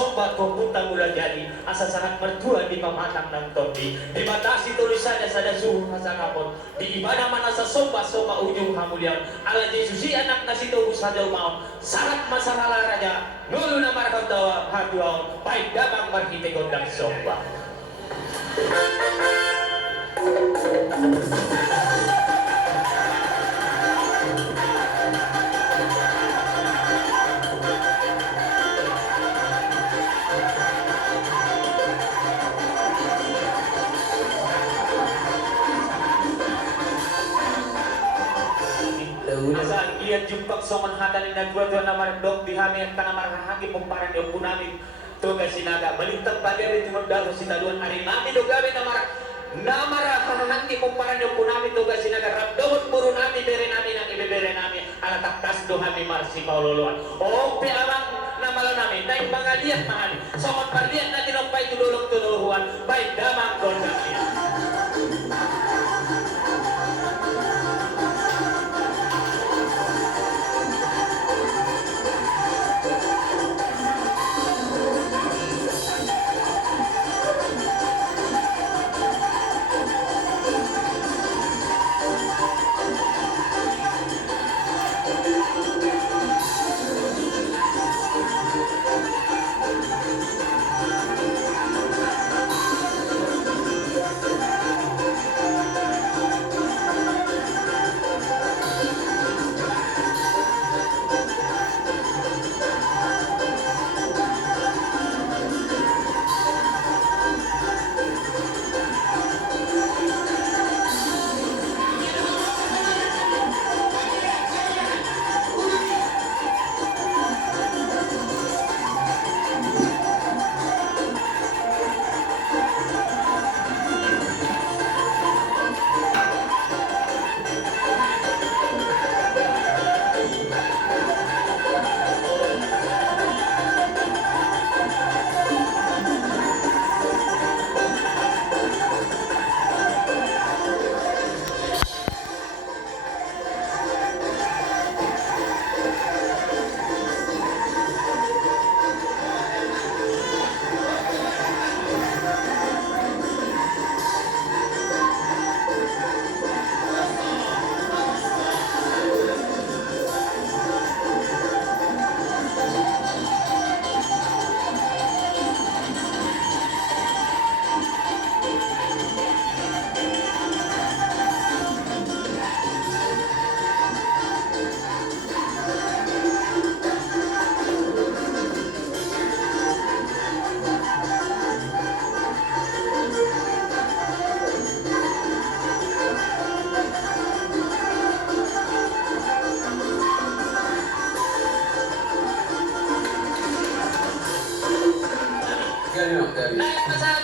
sobat kau punta mula jadi asa sangat mertua di pematang ng topi dibatasi tulisannya sada suhu asa kapot di ibadah mana sa sobat ujung hamulian ala Yesusi anak nasi tubus hadal maon sangat masalah raja nulu na markatawa haduaon baik damang markite gondang sobat. Iya jumpak soman hatan na dua-dua na marandok di hamin ka na marahagi mong parang yung punamit tuga sinaga balintang bagay rin tumagdago si taluan ari namin o gabi na marahagi mong parang yung punamit tuga sinaga ramdamot puro namin bere namin ang ibebere namin alataktas do kami marsi paululuan o piamang na malo namin na yung mga liyan mahal soman parliyan na tinumpay tululong tuluruan baik damang gondang liyan.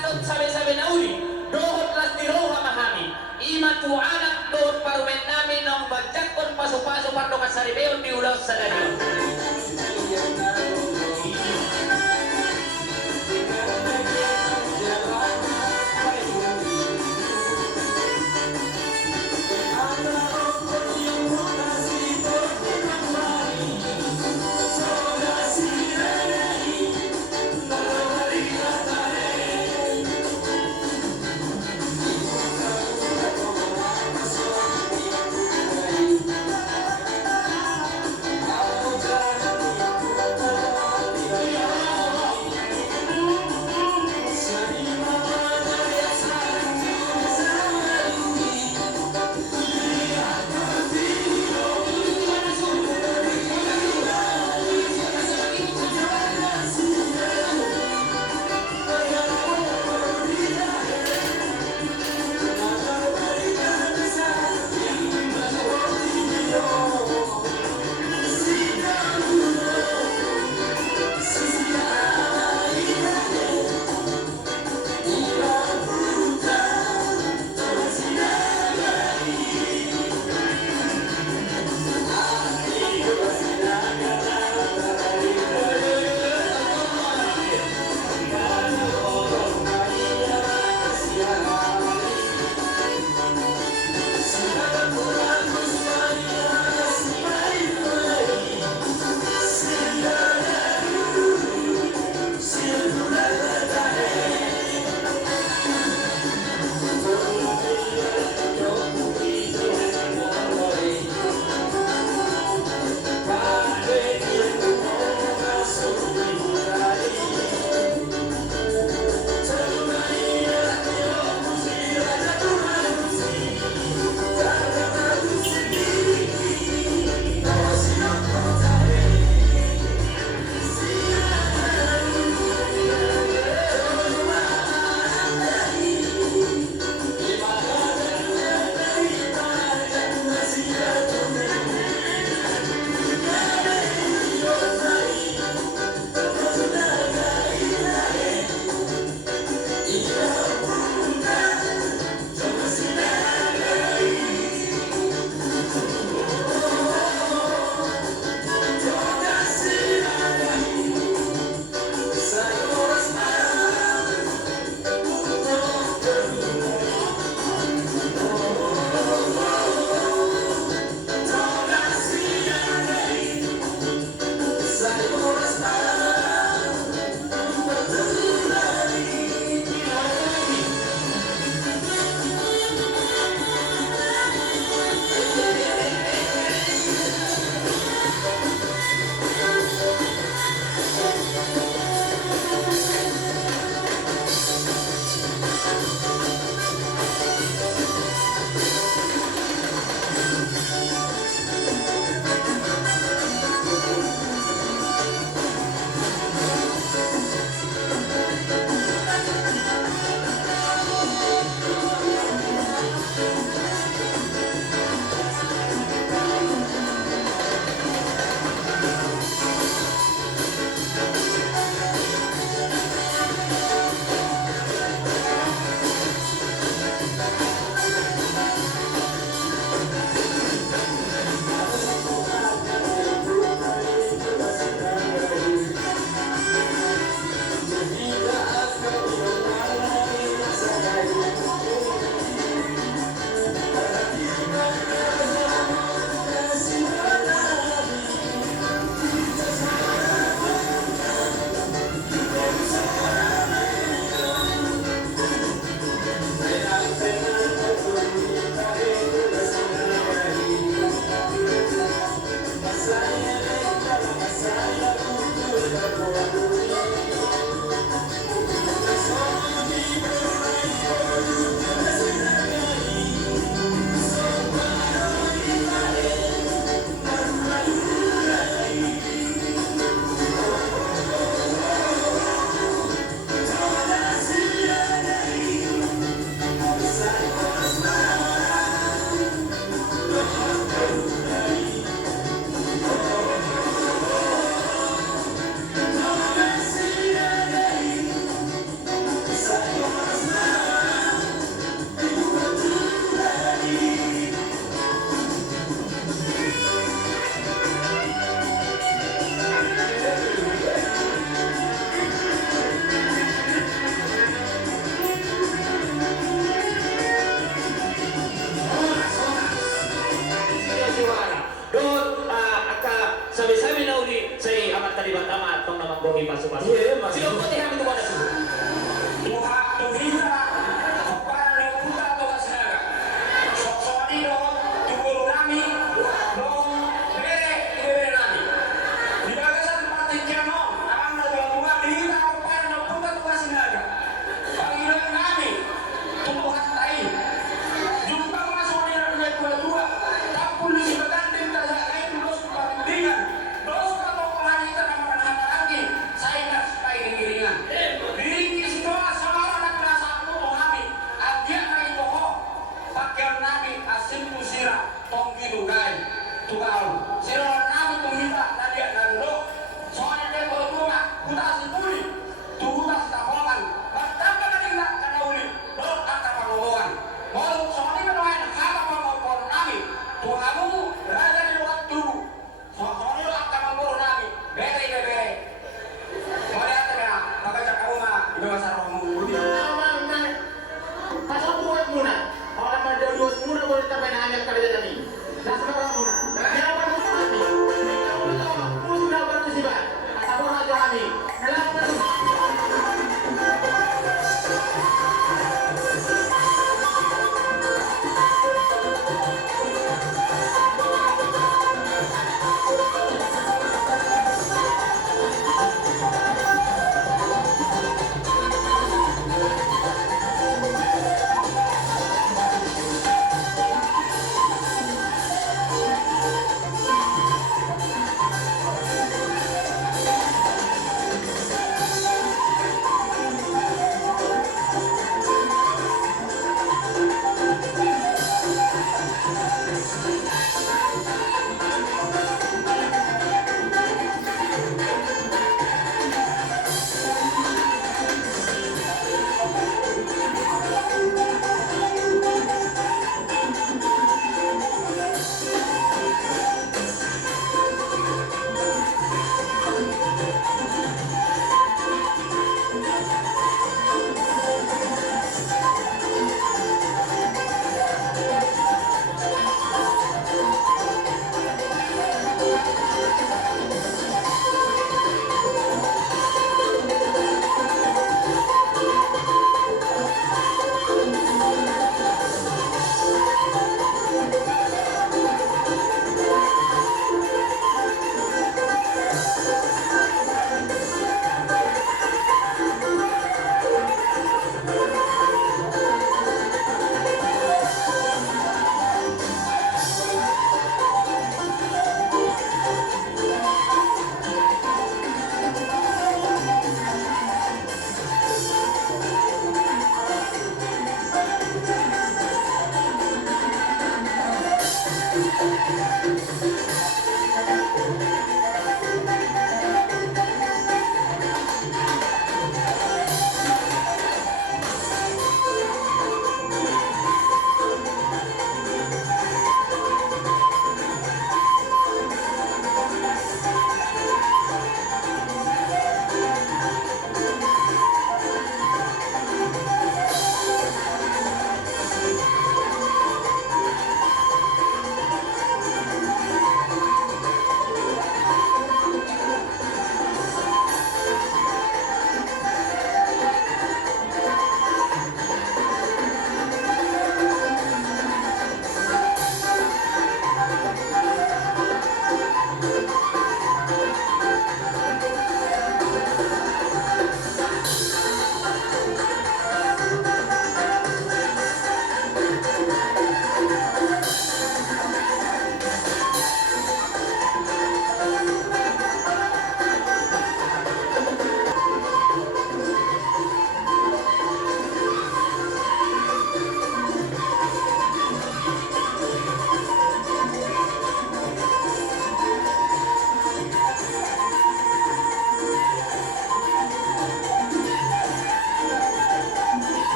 nasod sabi-sabi na uli. Dohot las di roha mahami. Iman tu anak dohot parumen namin ng magjakon paso-paso pardo ka sa ribeon di ulaw sa dalion.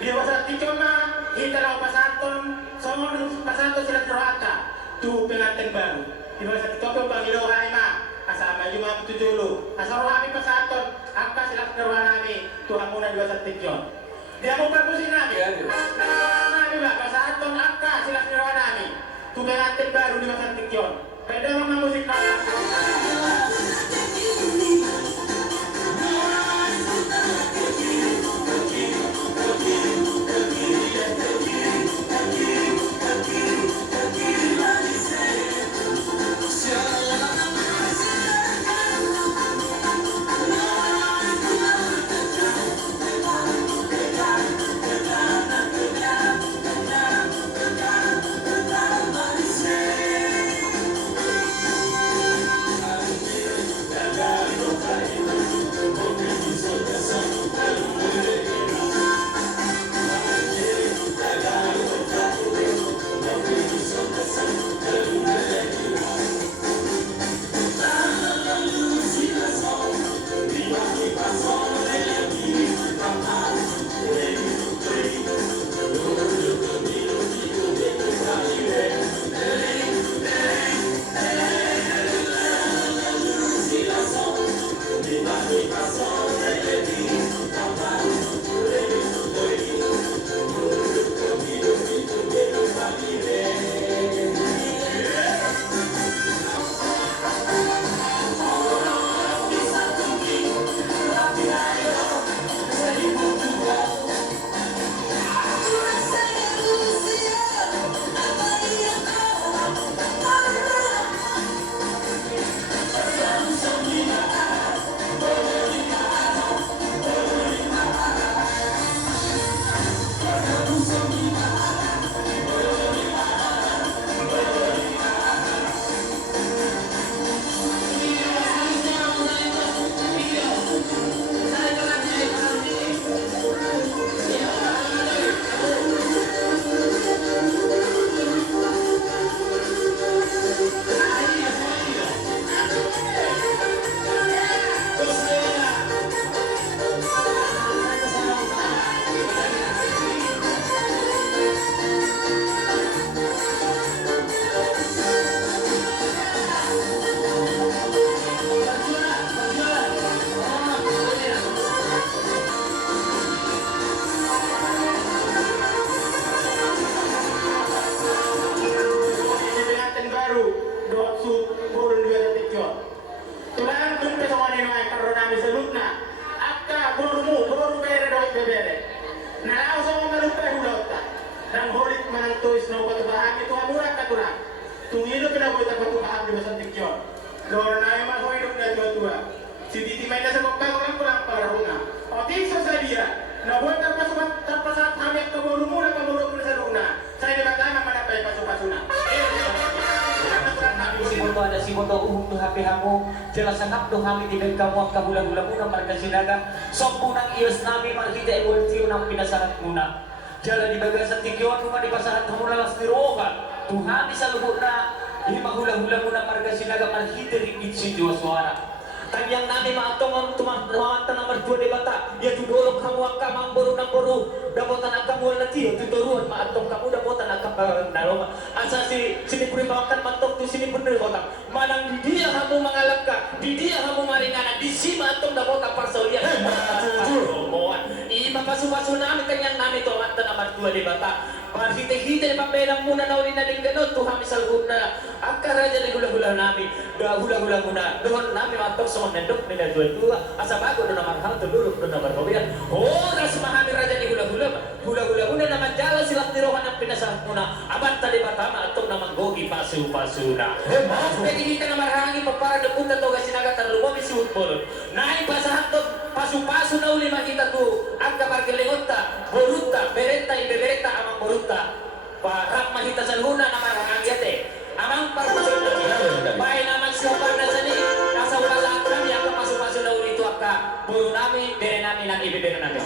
Dia masa tikoma kita law pasaton somon pasaton sila Croata tu pengantin baru. Di masa tikoma Panginoon Haima kasama yung mga tutulo. Asaro kami pasaton angka sila Croata Tuhan muna dua sa tikyon. Dia mau perkusin namin. Namin ba pasaton angka sila Croata tu pengantin baru di masa tikyon. Pwede mga musik na ada si moto tu HP hamu jelas sangat tu kami tidak kamu kahula-hula muna marga sinaga sompunang ios nami markita evoltio nang pinasarat muna jalan di bagasan tikyon muna di pasarat hamuna las tirokan Tuhan sa lubuk na himahula-hula muna marga sinaga markita rikit si Diyos suara Tanyang nami maatong tumatan ang marjua de bata ya tudolok kamu akam ang boru ng boru dapotan ang kamu lati tudoruan maatong kamu dapotan ang kapalong asa si sini puri makan matok tu sini bener otak manang di dia kamu mengalap ka di dia kamu maringana di si maatong dapotan parsaulian mohon ima pasu-pasu nami kanyang nami to matan ang marjua de bata Hite-hite pambelang muna na uli na din ganun Tuhan misal na Angka raja na hula-hula namin hula-hula muna doon namin matok sa mga nandok nila dua asa bago doon naman hang tululog doon naman kawiyan oras mahami raja ni hula-hula muna naman jala silang tirohan ng pinasahan muna abat tali batama atong naman gogi pasu-pasu na pwede kita na marhangi para napunta to kasi nagatar lumami si Hutbolon naing pasahan to pasu-pasu na uli makita to ang kapargalingonta boruta berenta ibebereta amang boruta parang mahita sa luna na marhangyat amang parpasunta bahay naman siya na sani nasa wala kami ang kapasu-pasu na uli ito akka buru namin bere namin ang ibibero namin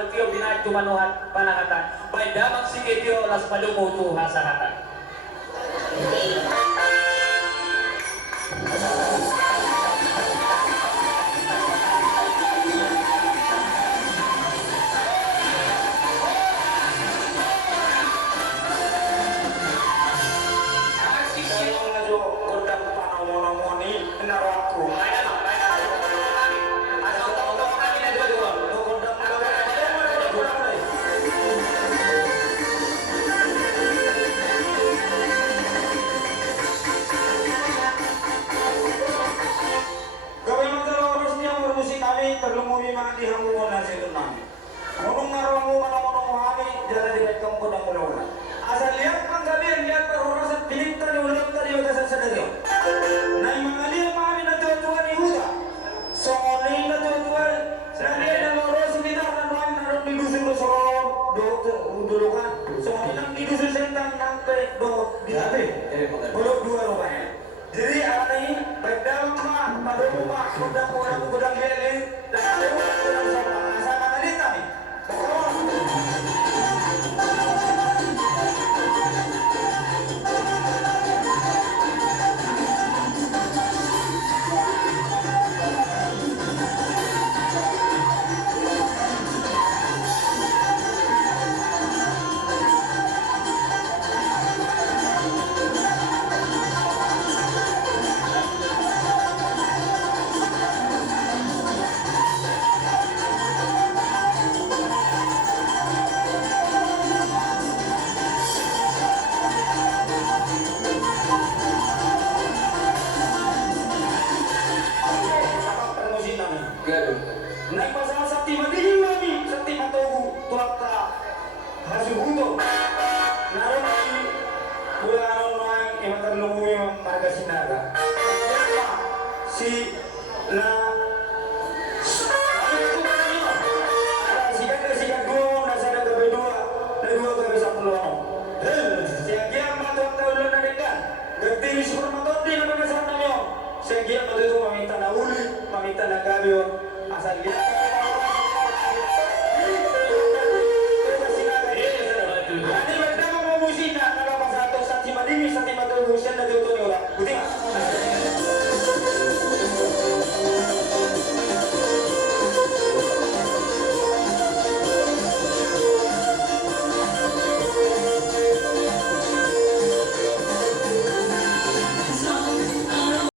bawal tiyo binahay tumanuhan panangatan. Bay damang sige tiyo las palumuto hasaratan. Terlumumi mga dihangu mo na sila namin. Munong naroon mo manong hani, dala di baik kamu kodang mula. Asal lihat ang gabihan lihat terhorasa pinita ni ulang tadi udah sadar. Nai mga lihat mami na tuwa ni Huda. So only na tuwa na dia na moros kita na naman naroon di dusun do soro dulukan. So ilang di dusun sentang nampe do di hati. Belum dua rupanya. Jadi apa ini? Baik dalam mah, pada rumah, gudang lele, dan gudang sama analita nih. Naik pasal sakti mati mami sakti matogu tuaka hasil hudo naron di bulan orang yang terlumui marga sinaga si na